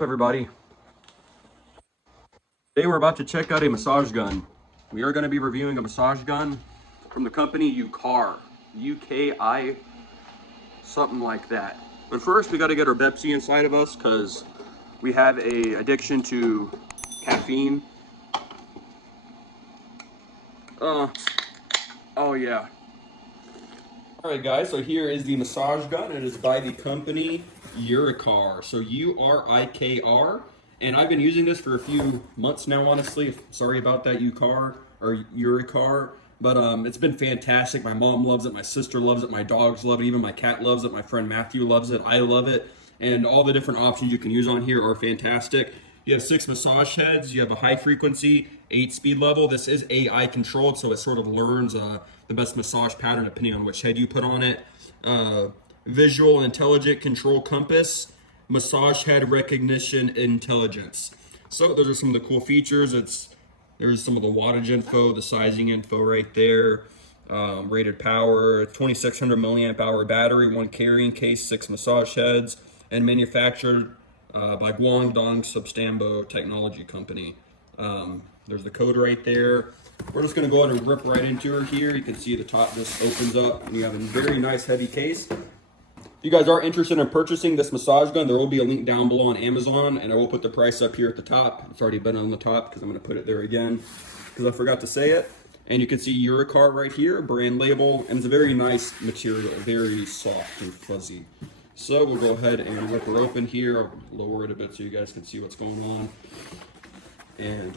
up, everybody? Today we're about to check out a massage gun. We are going to be reviewing a massage gun from the company Urikar, UKI, something like that. But first we got to get our Pepsi inside of us because we have a addiction to caffeine. Oh yeah. Alright guys, so here is the massage gun. It is by the company Urikar. So U-R-I-K-R. And I've been using this for a few months now, honestly. Sorry about that, Urikar. But it's been fantastic. My mom loves it, my sister loves it, my dogs love it, even my cat loves it, my friend Matthew loves it, I love it. And all the different options you can use on here are fantastic. You have 6 massage heads, you have a high frequency, 8-speed level. This is AI controlled, so it sort of learns the best massage pattern depending on which head you put on it. Visual intelligent control compass, massage head recognition intelligence. So those are some of the cool features. There's some of the wattage info, the sizing info right there. Rated power, 2600 milliamp hour battery, 1 carrying case, 6 massage heads, and manufactured by Guangdong Substambo Technology Company. There's the code right there. We're just gonna go ahead and rip right into her here. You can see the top just opens up and you have a very nice heavy case. If you guys are interested in purchasing this massage gun, there will be a link down below on Amazon, and I will put the price up here at the top. It's already been on the top because I'm gonna put it there again because I forgot to say it. And you can see Urikar right here, brand label, and it's a very nice material, very soft and fuzzy. So we'll go ahead and rip her open here. I'll lower it a bit so you guys can see what's going on. And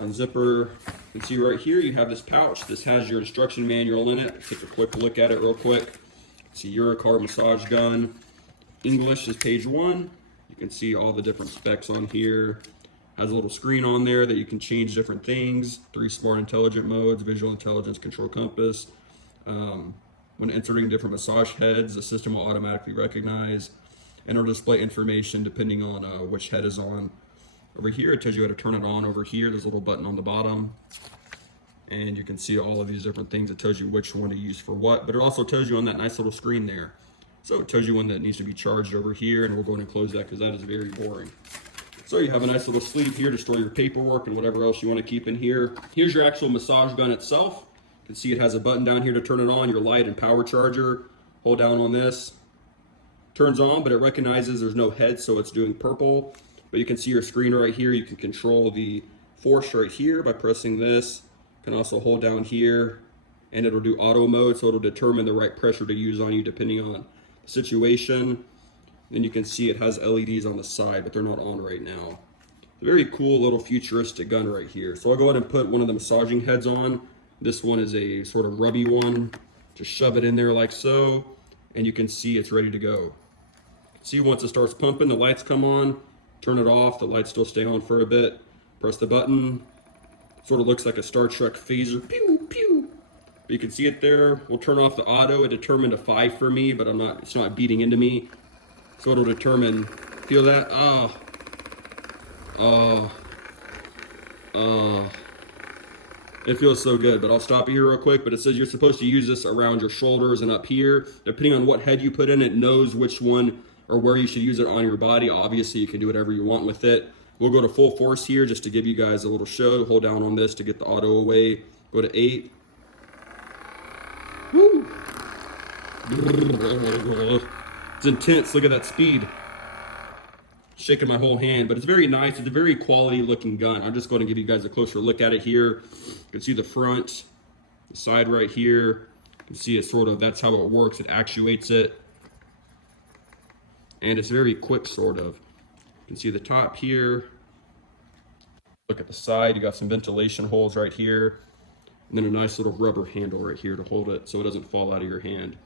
unzip her. You can see right here you have this pouch. This has your instruction manual in it. Take a quick look at it real quick. See Urikar massage gun. English is page 1. You can see all the different specs on here. Has a little screen on there that you can change different things. 3 smart intelligent modes, visual intelligence, control compass. When inserting different massage heads, the system will automatically recognize and it'll display information depending on which head is on. Over here, it tells you how to turn it on. Over here, there's a little button on the bottom. And you can see all of these different things. It tells you which one to use for what, but it also tells you on that nice little screen there. So it tells you when that needs to be charged over here, and we'll go ahead and close that because that is very boring. So you have a nice little sleeve here to store your paperwork and whatever else you want to keep in here. Here's your actual massage gun itself. You can see it has a button down here to turn it on, your light and power charger. Hold down on this. Turns on, but it recognizes there's no head, so it's doing purple. But you can see your screen right here. You can control the force right here by pressing this. You can also hold down here and it'll do auto mode, so it'll determine the right pressure to use on you depending on the situation. Then you can see it has LEDs on the side, but they're not on right now. It's a very cool little futuristic gun right here. So I'll go ahead and put one of the massaging heads on. This one is a sort of rubby one. Just shove it in there like so, and you can see it's ready to go. See, once it starts pumping, the lights come on. Turn it off, the lights still stay on for a bit. Press the button. Sort of looks like a Star Trek phaser. Pew, pew. But you can see it there. We'll turn off the auto. It determined a 5 for me, but it's not beating into me. So it'll determine, feel that? It feels so good, but I'll stop here real quick. But it says you're supposed to use this around your shoulders and up here. Depending on what head you put in, it knows which one or where you should use it on your body. Obviously, you can do whatever you want with it. We'll go to full force here just to give you guys a little show. Hold down on this to get the auto away. Go to 8. Woo! It's intense. Look at that speed. Shaking my whole hand, but it's very nice. It's a very quality looking gun. I'm just going to give you guys a closer look at it here. You can see the front, the side right here. You can see it sort of, that's how it works. It actuates it. And it's very quick, sort of. You can see the top here. Look at the side. You got some ventilation holes right here. And then a nice little rubber handle right here to hold it so it doesn't fall out of your hand.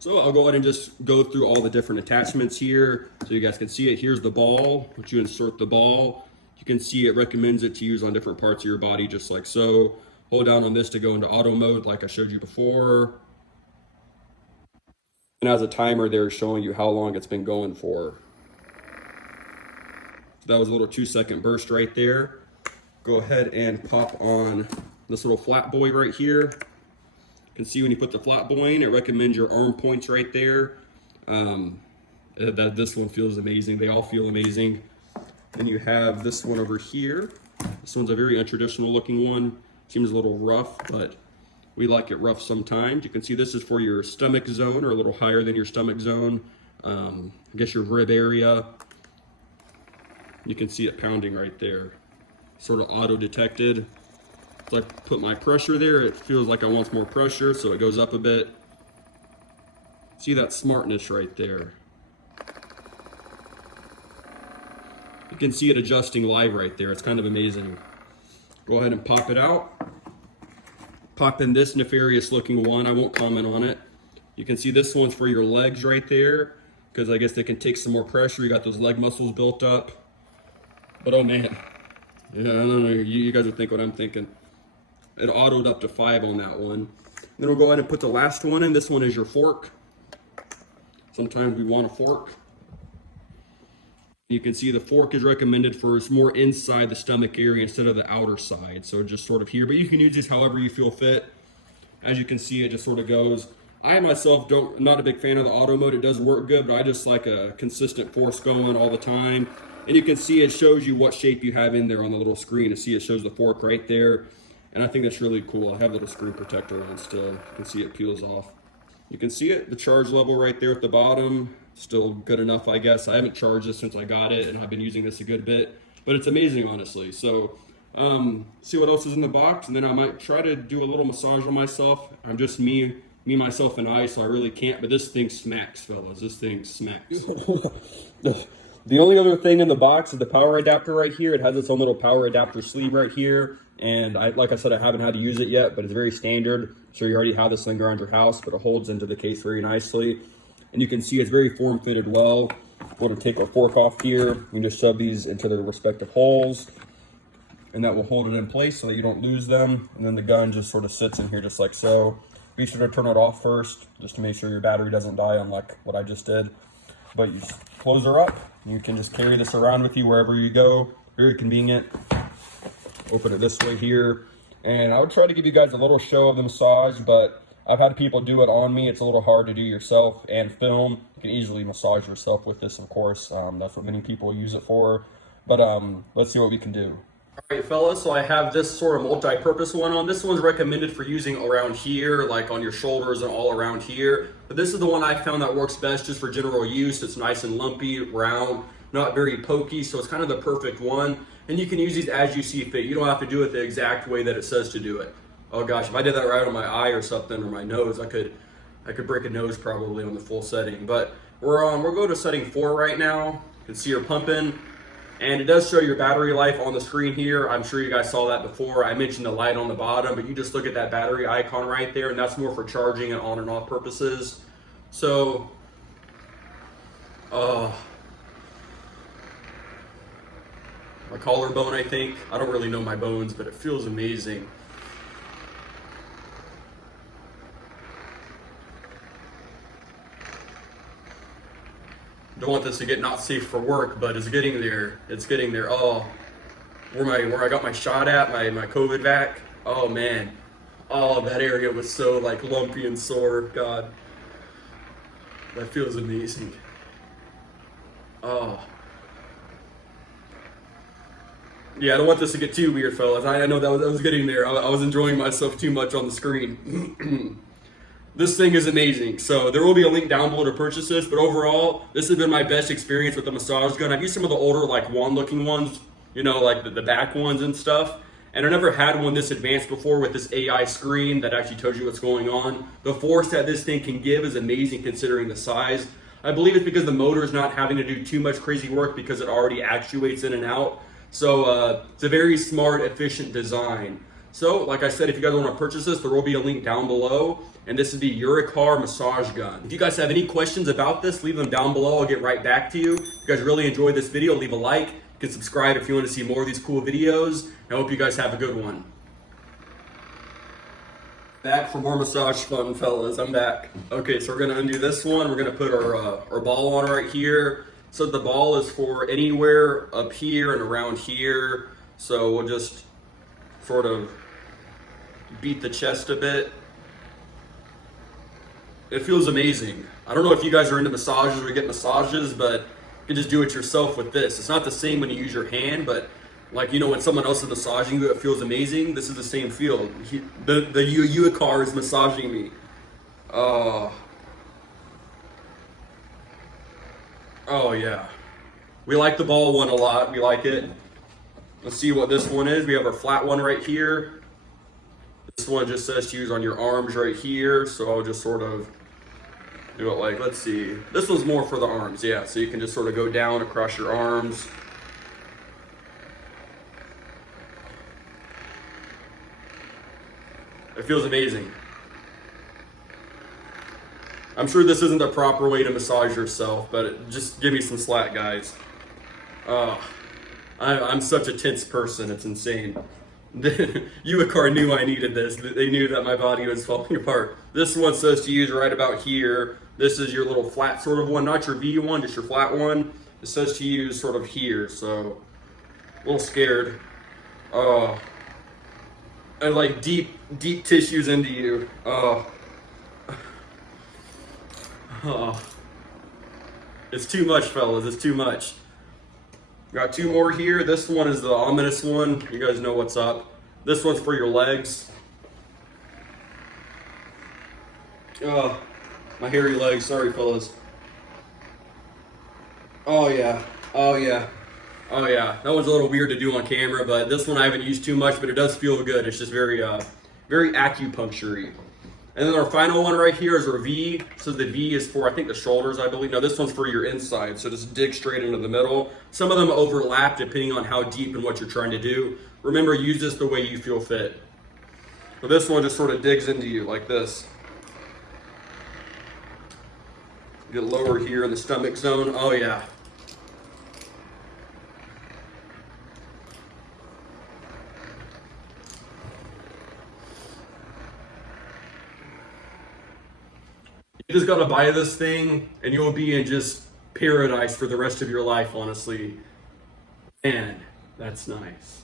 So I'll go ahead and just go through all the different attachments here so you guys can see it. Here's the ball, which you insert the ball. You can see it recommends it to use on different parts of your body, just like so. Hold down on this to go into auto mode like I showed you before. And as a timer there showing you how long it's been going for. So that was a little 2-second burst right there. Go ahead and pop on this little flat boy right here. You can see when you put the flat boy in, it recommends your arm points right there. It that this one feels amazing. They all feel amazing. Then you have this one over here. This one's a very untraditional looking one. Seems a little rough, but we like it rough sometimes. You can see this is for your stomach zone, or a little higher than your stomach zone. I guess your rib area. You can see it pounding right there. Sort of auto detected. So I put my pressure there, it feels like I want more pressure, so it goes up a bit. See that smartness right there. You can see it adjusting live right there. It's kind of amazing. Go ahead and pop it out. Pop in this nefarious looking one. I won't comment on it. You can see this one's for your legs right there, because I guess they can take some more pressure. You got those leg muscles built up. But oh man, yeah, I don't know. You guys would think what I'm thinking. It autoed up to 5 on that one. Then we'll go ahead and put the last one in. This one is your fork. Sometimes we want a fork. You can see the fork is recommended for it's more inside the stomach area instead of the outer side. So just sort of here, but you can use this however you feel fit. As you can see, it just sort of goes. I myself I'm not a big fan of the auto mode. It does work good, but I just like a consistent force going all the time. And you can see it shows you what shape you have in there on the little screen. You see it shows the fork right there. And I think that's really cool. I have a little screen protector on still. You can see it peels off. You can see it, the charge level right there at the bottom. Still good enough, I guess. I haven't charged this since I got it, and I've been using this a good bit. But it's amazing, honestly. So, see what else is in the box, and then I might try to do a little massage on myself. I'm just me, myself, and I, so I really can't. But this thing smacks, fellas. This thing smacks. The only other thing in the box is the power adapter right here. It has its own little power adapter sleeve right here. And like I said, I haven't had to use it yet, but it's very standard. So you already have this thing around your house, but it holds into the case very nicely. And you can see it's very form-fitted well. We're going to take our fork off here. You can just shove these into their respective holes. And that will hold it in place so that you don't lose them. And then the gun just sort of sits in here just like so. Be sure to turn it off first, just to make sure your battery doesn't die, unlike what I just did. But you just close her up. You can just carry this around with you wherever you go. Very convenient. Open it this way here. And I would try to give you guys a little show of the massage, but I've had people do it on me. It's a little hard to do yourself and film. You can easily massage yourself with this, of course. That's what many people use it for. But let's see what we can do. All right, fellas, so I have this sort of multi-purpose one on. This one's recommended for using around here, like on your shoulders and all around here. But this is the one I found that works best just for general use. It's nice and lumpy, round, not very pokey, so it's kind of the perfect one. And you can use these as you see fit. You don't have to do it the exact way that it says to do it. Oh gosh, if I did that right on my eye or something, or my nose, I could break a nose probably on the full setting. But we'll go to setting 4 right now. You can see her pumping. And it does show your battery life on the screen here. I'm sure you guys saw that before. I mentioned the light on the bottom, but you just look at that battery icon right there, and that's more for charging and on and off purposes. So, my collarbone, I think. I don't really know my bones, but it feels amazing. Don't want this to get not safe for work, but it's getting there. It's getting there. Oh, where I got my shot at, my COVID vac. Oh man. Oh, that area was so like lumpy and sore. God, that feels amazing. Oh. Yeah, I don't want this to get too weird, fellas. I know that was getting there. I was enjoying myself too much on the screen. This thing is amazing. So there will be a link down below to purchase this, but overall, this has been my best experience with the massage gun. I've used some of the older like wand looking ones, you know, like the back ones and stuff. And I never had one this advanced before with this AI screen that actually tells you what's going on. The force that this thing can give is amazing considering the size. I believe it's because the motor is not having to do too much crazy work because it already actuates in and out. So it's a very smart, efficient design. So, like I said, if you guys want to purchase this, there will be a link down below. And this is the Urikar massage gun. If you guys have any questions about this, leave them down below. I'll get right back to you. If you guys really enjoyed this video, leave a like. You can subscribe if you want to see more of these cool videos. I hope you guys have a good one. Back for more massage fun, fellas. I'm back. Okay, so we're going to undo this one. We're going to put our ball on right here. So the ball is for anywhere up here and around here. So we'll just sort of beat the chest a bit. It feels amazing. I don't know if you guys are into massages or get massages, but you can just do it yourself with this. It's not the same when you use your hand, but like, you know, when someone else is massaging you, it feels amazing. This is the same feel. The Urikar is massaging me. Oh, oh yeah. We like the ball one a lot. We like it. Let's see what this one is. We have our flat one right here. This one just says to use on your arms right here. So I'll just sort of do it like, let's see. This one's more for the arms, yeah. So you can just sort of go down across your arms. It feels amazing. I'm sure this isn't the proper way to massage yourself, but just give me some slack, guys. I'm such a tense person, it's insane. Urikar knew I needed this. They knew that my body was falling apart. This one says to use right about here. This is your little flat sort of one, not your V one, just your flat one. It says to use sort of here, so a little scared. And like deep tissues into you. It's too much, fellas. It's too much. Got two more here. This one is the ominous one. You guys know what's up. This one's for your legs. My hairy legs. Sorry, fellas. Oh yeah. Oh yeah. Oh yeah. That one's a little weird to do on camera, but this one I haven't used too much, but it does feel good. It's just very acupuncture-y. And then our final one right here is our V. So the V is for, I think, the shoulders, I believe. No, this one's for your inside. So just dig straight into the middle. Some of them overlap depending on how deep and what you're trying to do. Remember, use this the way you feel fit. So this one just sort of digs into you like this. Get lower here in the stomach zone. Oh, yeah. You just gotta buy this thing and you'll be in just paradise for the rest of your life, honestly. Man, that's nice.